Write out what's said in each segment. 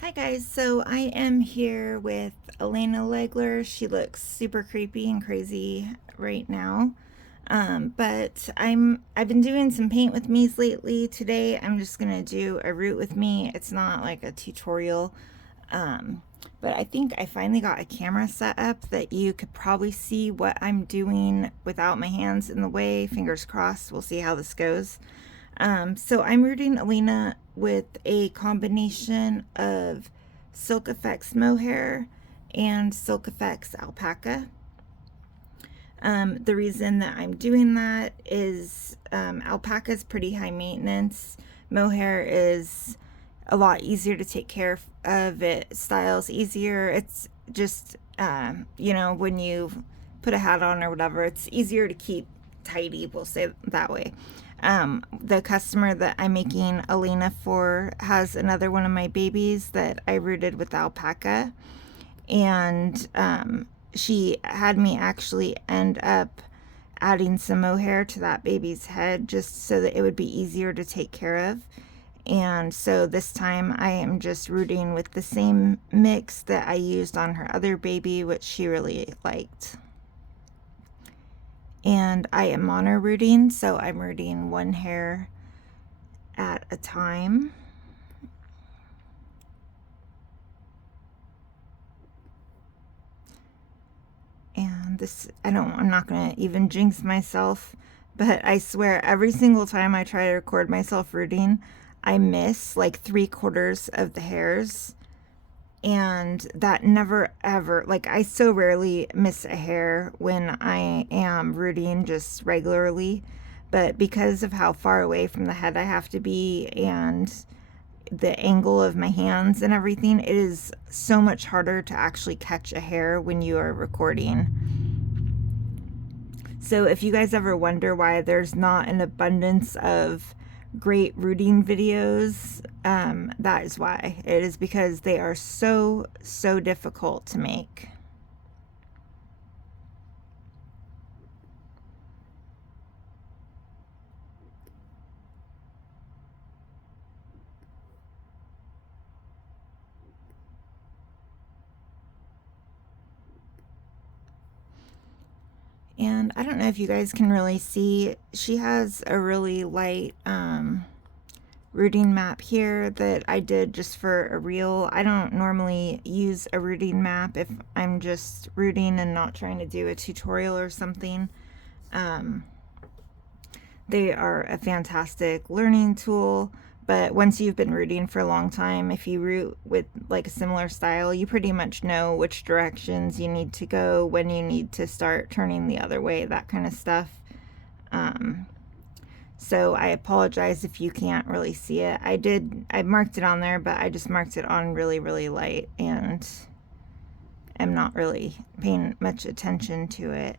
Hi guys, so I am here with Elena Legler. She looks super creepy and crazy right now. I've been doing some paint with me's lately. Today I'm just gonna do a root with me. It's not like a tutorial. Um, but I think I finally got a camera set up that you could probably see what I'm doing without my hands in the way. Fingers crossed, we'll see how this goes. So I'm rooting Alina with a combination of Silk Effects mohair and Silk Effects alpaca. The reason that I'm doing that is alpaca is pretty high maintenance. Mohair is a lot easier to take care of. It styles easier. It's just, when you put a hat on or whatever, it's easier to keep tidy, we'll say that way. The customer that I'm making Alina for has another one of my babies that I rooted with alpaca, and she had me actually end up adding some mohair to that baby's head just so that it would be easier to take care of. And so this time I am just rooting with the same mix that I used on her other baby, which she really liked. And I am mono rooting, so I'm rooting one hair at a time. And this, I'm not gonna even jinx myself, but I swear every single time I try to record myself rooting, I miss like 3/4 of the hairs. And that never ever, like, I so rarely miss a hair when I am rooting just regularly, but because of how far away from the head I have to be and the angle of my hands and everything, it is so much harder to actually catch a hair when you are recording. So if you guys ever wonder why there's not an abundance of great rooting videos, that is why. It is because they are so difficult to make. And I don't know if you guys can really see, she has a really light rooting map here that I did just for a reel. I don't normally use a rooting map if I'm just rooting and not trying to do a tutorial or something. They are a fantastic learning tool, but once you've been rooting for a long time, if you root with like a similar style, you pretty much know which directions you need to go, when you need to start turning the other way, that kind of stuff. So I apologize if you can't really see it. I marked it on there, but I just marked it on really light and am not really paying much attention to it.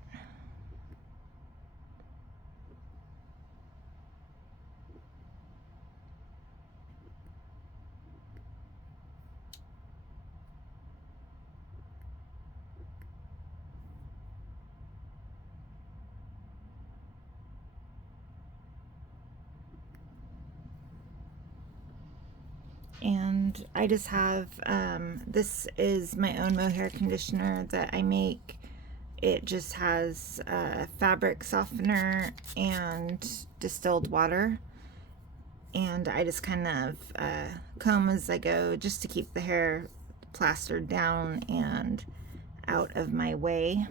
And I just have, this is my own mohair conditioner that I make. It just has fabric softener and distilled water. And I just kind of comb as I go just to keep the hair plastered down and out of my way.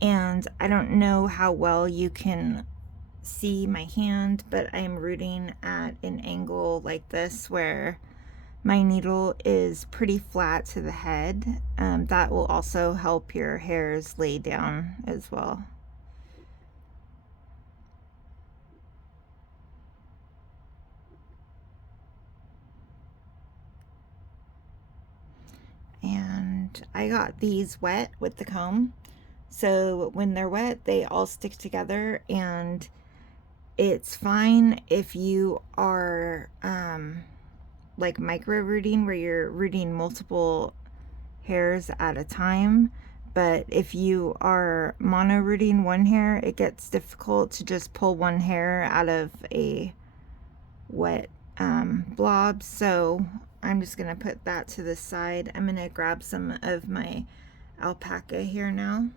And I don't know how well you can see my hand, but I am rooting at an angle like this where my needle is pretty flat to the head. That will also help your hairs lay down as well. And I got these wet with the comb, so when they're wet they all stick together, and it's fine if you are like micro rooting where you're rooting multiple hairs at a time, but if you are mono rooting one hair, it gets difficult to just pull one hair out of a wet blob, so I'm just going to put that to the side. I'm going to grab some of my alpaca here now.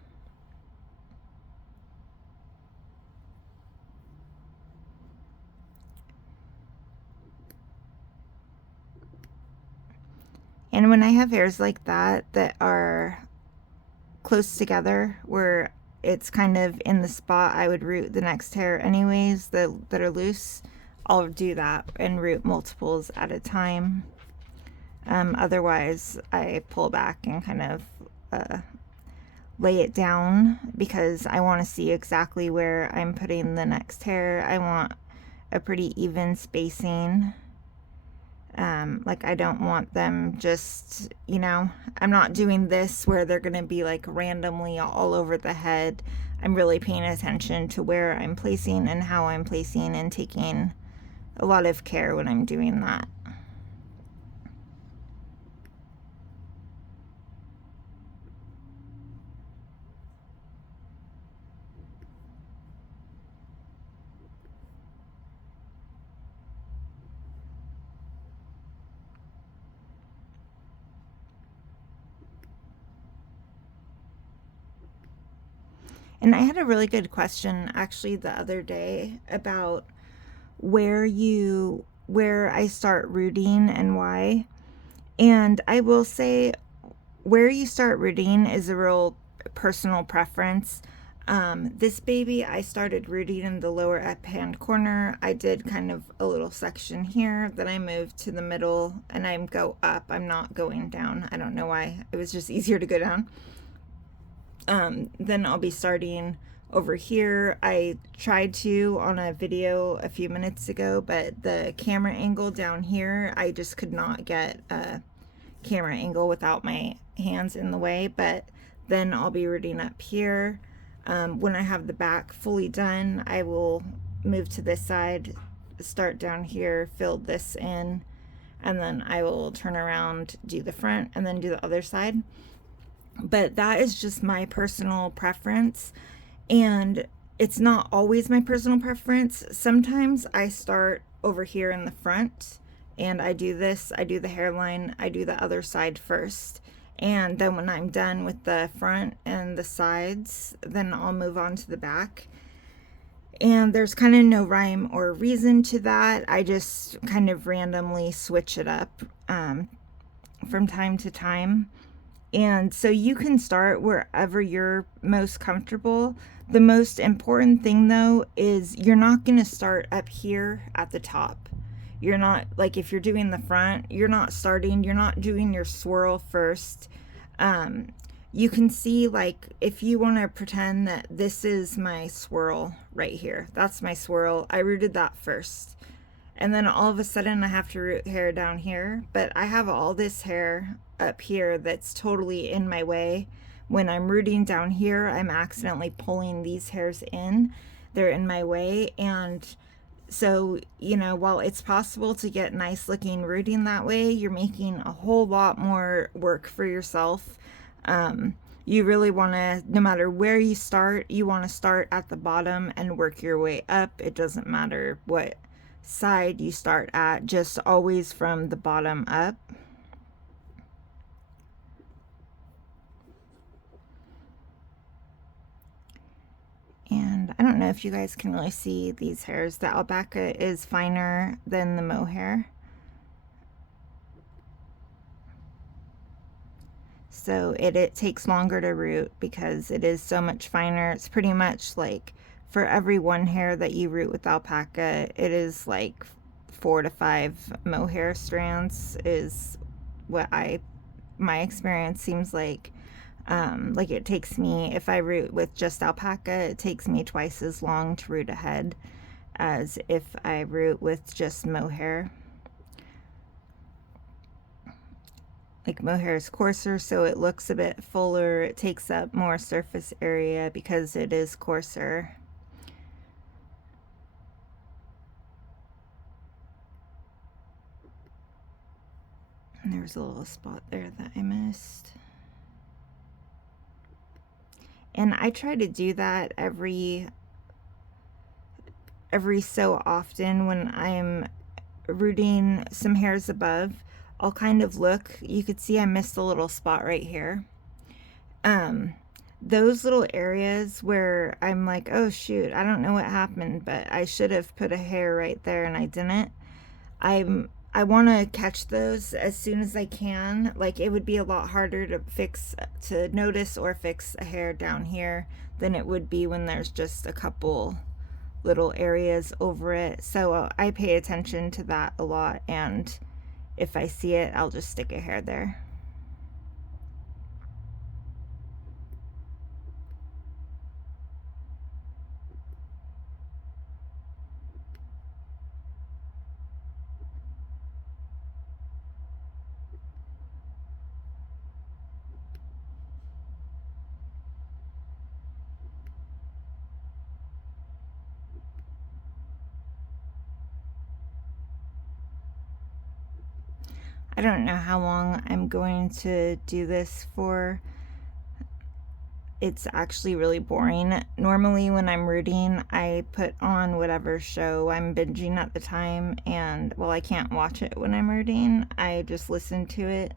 And when I have hairs like that are close together, where it's kind of in the spot I would root the next hair anyways, that are loose, I'll do that and root multiples at a time. Otherwise, I pull back and kind of lay it down because I want to see exactly where I'm putting the next hair. I want a pretty even spacing. Like I don't want them just, you know, I'm not doing this where they're going to be like randomly all over the head. I'm really paying attention to where I'm placing and how I'm placing and taking a lot of care when I'm doing that. And I had a really good question actually the other day about where I start rooting and why. And I will say where you start rooting is a real personal preference. This baby, I started rooting in the lower up hand corner. I did kind of a little section here, then I moved to the middle and I go up. I'm not going down. I don't know why. It was just easier to go down. Then I'll be starting over here. I tried to on a video a few minutes ago, but the camera angle down here, I just could not get a camera angle without my hands in the way. But then I'll be rooting up here. When I have the back fully done, I will move to this side, start down here, fill this in, and then I will turn around, do the front, and then do the other side. But that is just my personal preference, and it's not always my personal preference. Sometimes I start over here in the front and I do this, I do the hairline, I do the other side first, and then when I'm done with the front and the sides, then I'll move on to the back. And there's kind of no rhyme or reason to that. I just kind of randomly switch it up from time to time. And so you can start wherever you're most comfortable. The most important thing though is you're not going to start up here at the top. You're not, like if you're doing the front, you're not doing your swirl first. You can see, like if you want to pretend that this is my swirl right here, that's my swirl. I rooted that first. And then all of a sudden I have to root hair down here, but I have all this hair up here that's totally in my way. When I'm rooting down here, I'm accidentally pulling these hairs in. They're in my way. And so, you know, while it's possible to get nice looking rooting that way, you're making a whole lot more work for yourself. You really want to, no matter where you start, you want to start at the bottom and work your way up. It doesn't matter what side you start at, just always from the bottom up. And I don't know if you guys can really see these hairs. The alpaca is finer than the mohair. So it takes longer to root because it is so much finer. It's pretty much like for every one hair that you root with alpaca, it is like 4 to 5 mohair strands is what my experience seems like. Like it takes me, if I root with just alpaca, it takes me twice as long to root a head as if I root with just mohair. Like mohair is coarser, so it looks a bit fuller. It takes up more surface area because it is coarser. And there's a little spot there that I missed. And I try to do that every so often when I'm rooting some hairs above, I'll kind of look. You could see I missed a little spot right here. Um, those little areas where I'm like, oh shoot, I don't know what happened, but I should have put a hair right there and I didn't. I want to catch those as soon as I can. Like, it would be a lot harder to notice or fix a hair down here than it would be when there's just a couple little areas over it. So I pay attention to that a lot, and if I see it, I'll just stick a hair there. I don't know how long I'm going to do this for. It's actually really boring. Normally, when I'm rooting, I put on whatever show I'm binging at the time, and well, I can't watch it when I'm rooting. I just listen to it.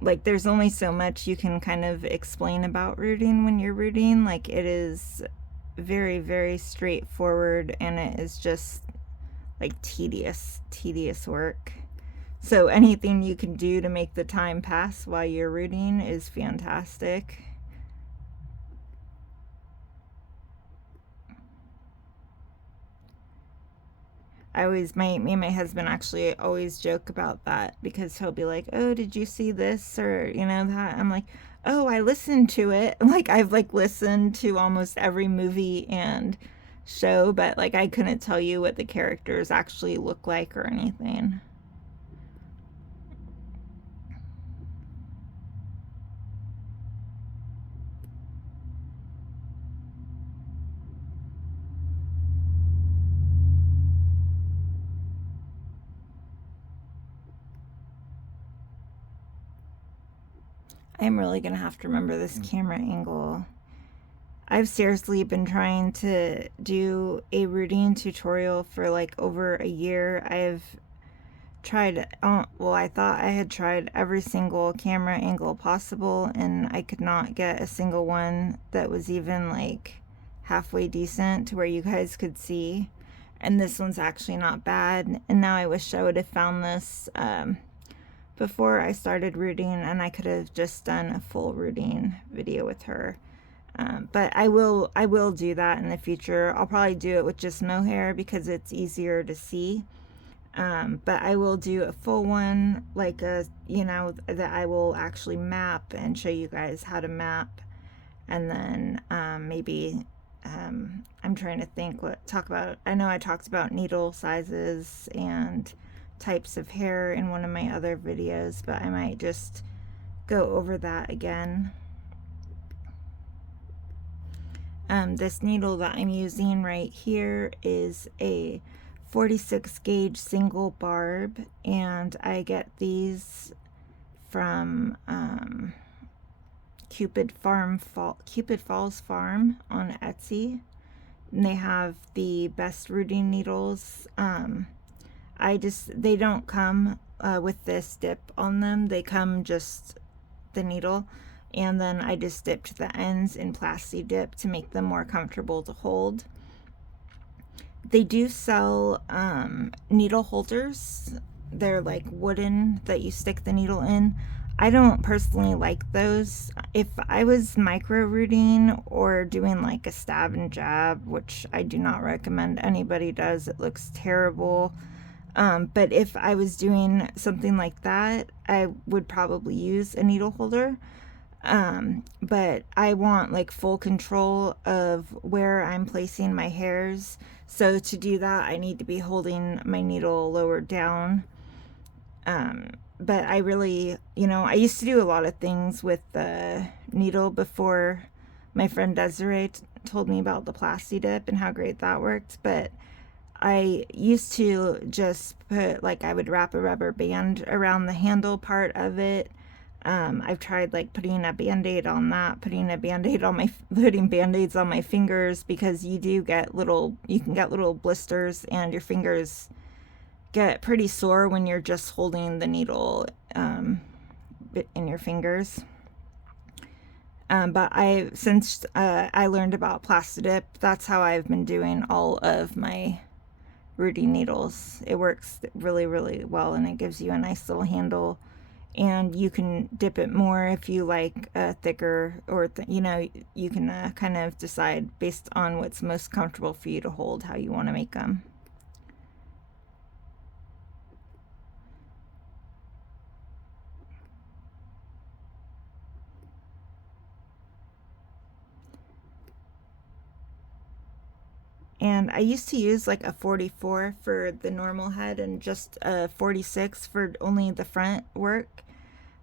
Like, there's only so much you can kind of explain about rooting when you're rooting. Like, it is very, very straightforward, and it is just like tedious work. So anything you can do to make the time pass while you're rooting is fantastic. Me and my husband actually always joke about that, because he'll be like, oh, did you see this, or that. I'm like, oh, I listened to it. Like, I've like listened to almost every movie and show, but like I couldn't tell you what the characters actually look like or anything. I'm really gonna have to remember this camera angle. I've seriously been trying to do a rooting tutorial for like over a year. I've tried, well, I thought I had tried every single camera angle possible, and I could not get a single one that was even like halfway decent to where you guys could see. And this one's actually not bad. And now I wish I would have found this before I started rooting, and I could have just done a full rooting video with her. But I will do that in the future. I'll probably do it with just mohair because it's easier to see. But I will do a full one, like that I will actually map and show you guys how to map. And then maybe I'm trying to think I know I talked about needle sizes and types of hair in one of my other videos, but I might just go over that again. This needle that I'm using right here is a 46 gauge single barb, and I get these from Cupid Falls Farm on Etsy, and they have the best rooting needles. They don't come with this dip on them. They come just the needle, and then I just dipped the ends in Plasti Dip to make them more comfortable to hold. They do sell needle holders. They're like wooden that you stick the needle in. I don't personally like those. If I was micro rooting or doing like a stab and jab, which I do not recommend anybody does, it looks terrible. But if I was doing something like that, I would probably use a needle holder. But I want like full control of where I'm placing my hairs. So to do that, I need to be holding my needle lower down. But I really, I used to do a lot of things with the needle before my friend Desiree told me about the Plasti Dip and how great that worked. But I used to just I would wrap a rubber band around the handle part of it. I've tried like putting a band-aid on that, putting band-aids on my fingers, because you can get little blisters and your fingers get pretty sore when you're just holding the needle in your fingers. But since I learned about Plastidip, that's how I've been doing all of my rooting needles. It works really, really well, and it gives you a nice little handle. And you can dip it more if you like thicker, or you can kind of decide based on what's most comfortable for you to hold how you want to make them. And I used to use like a 44 for the normal head and just a 46 for only the front work.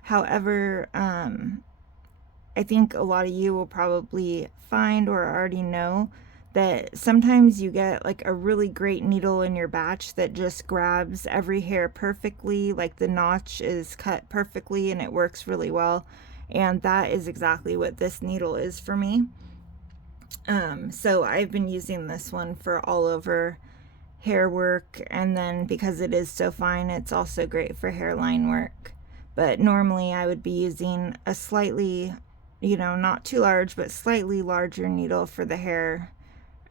However, I think a lot of you will probably find or already know that sometimes you get like a really great needle in your batch that just grabs every hair perfectly, like the notch is cut perfectly and it works really well. And that is exactly what this needle is for me. So I've been using this one for all over hair work, and then because it is so fine, it's also great for hairline work. But normally I would be using a slightly, not too large, but slightly larger needle for the hair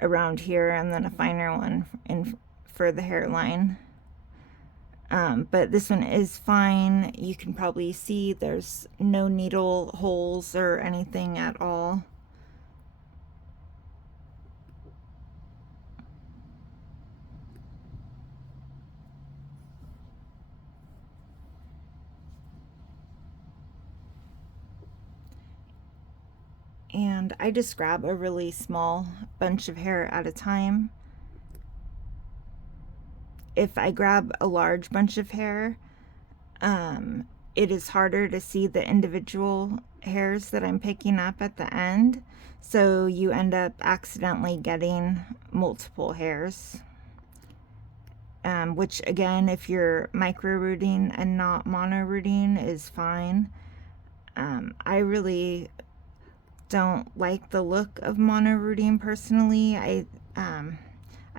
around here, and then a finer one for the hairline. But this one is fine. You can probably see there's no needle holes or anything at all. And I just grab a really small bunch of hair at a time. If I grab a large bunch of hair, it is harder to see the individual hairs that I'm picking up at the end. So you end up accidentally getting multiple hairs. Which again, if you're micro rooting and not mono rooting, is fine. I really don't like the look of mono rooting personally. I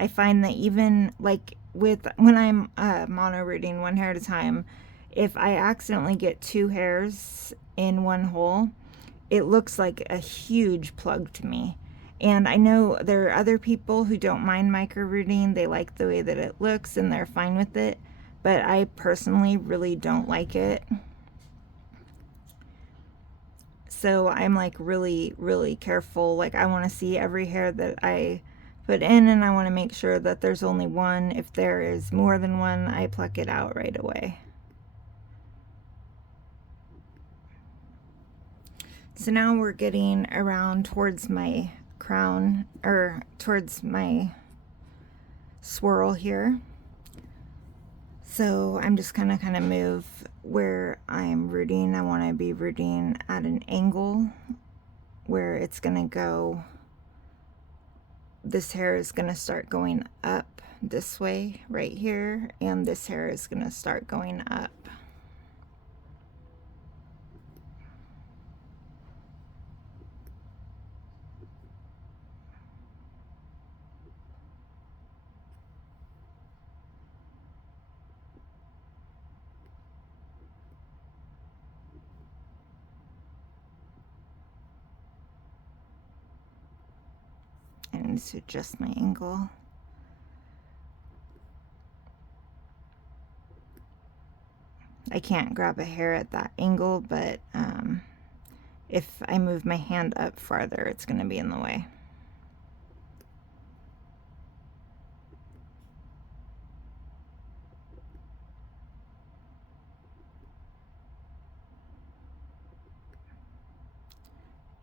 find that even like when I'm mono rooting one hair at a time, if I accidentally get two hairs in one hole, it looks like a huge plug to me. And I know there are other people who don't mind micro rooting. They like the way that it looks and they're fine with it. But I personally really don't like it. So I'm like really, really careful. Like I want to see every hair that I put in, and I want to make sure that there's only one. If there is more than one, I pluck it out right away. So now we're getting around towards my crown, or towards my swirl here. So I'm just gonna kind of move where I'm rooting. I want to be rooting at an angle where it's gonna go, this hair is gonna start going up this way right here, and this hair is gonna start going up. I need to adjust my angle. I can't grab a hair at that angle, but if I move my hand up farther, it's going to be in the way.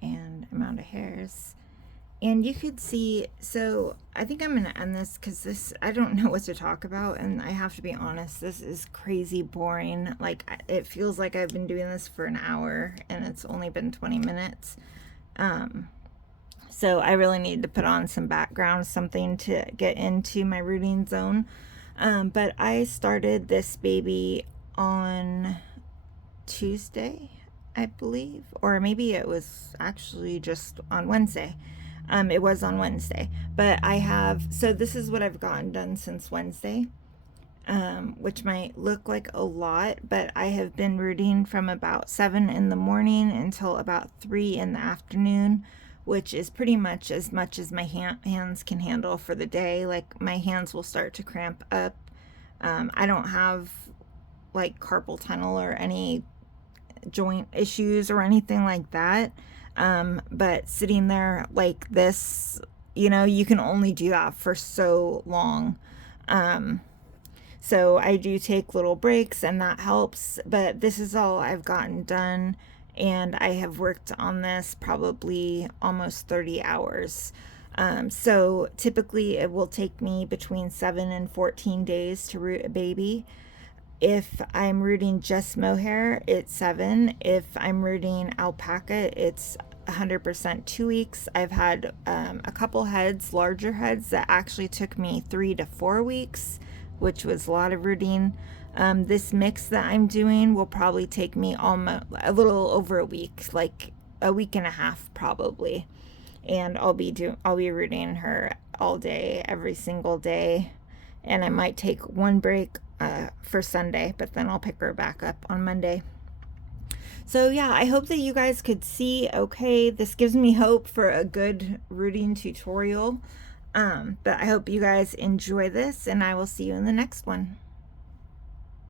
And I'm out of hairs. And you could see, so I think I'm going to end this because I don't know what to talk about. And I have to be honest, this is crazy boring. Like, it feels like I've been doing this for an hour and it's only been 20 minutes. So I really need to put on some background, something to get into my rooting zone. But I started this baby on Tuesday, I believe, or maybe it was actually just on Wednesday. It was on Wednesday, but so this is what I've gotten done since Wednesday. which might look like a lot, but I have been rooting from about 7 in the morning until about 3 in the afternoon, which is pretty much as my hands can handle for the day. Like my hands will start to cramp up. I don't have like carpal tunnel or any joint issues or anything like that. But sitting there like this, you can only do that for so long. Um, so I do take little breaks and that helps, but this is all I've gotten done. And I have worked on this probably almost 30 hours. So typically it will take me between 7 and 14 days to root a baby. If I'm rooting just mohair, it's 7. If I'm rooting alpaca, it's 100% 2 weeks. I've had a couple heads, larger heads, that actually took me 3 to 4 weeks, which was a lot of rooting. This mix that I'm doing will probably take me almost a little over a week, like a week and a half probably. And I'll be rooting her all day, every single day. And I might take one break for Sunday, but then I'll pick her back up on Monday. So yeah, I hope that you guys could see okay. This gives me hope for a good rooting tutorial. But I hope you guys enjoy this, and I will see you in the next one.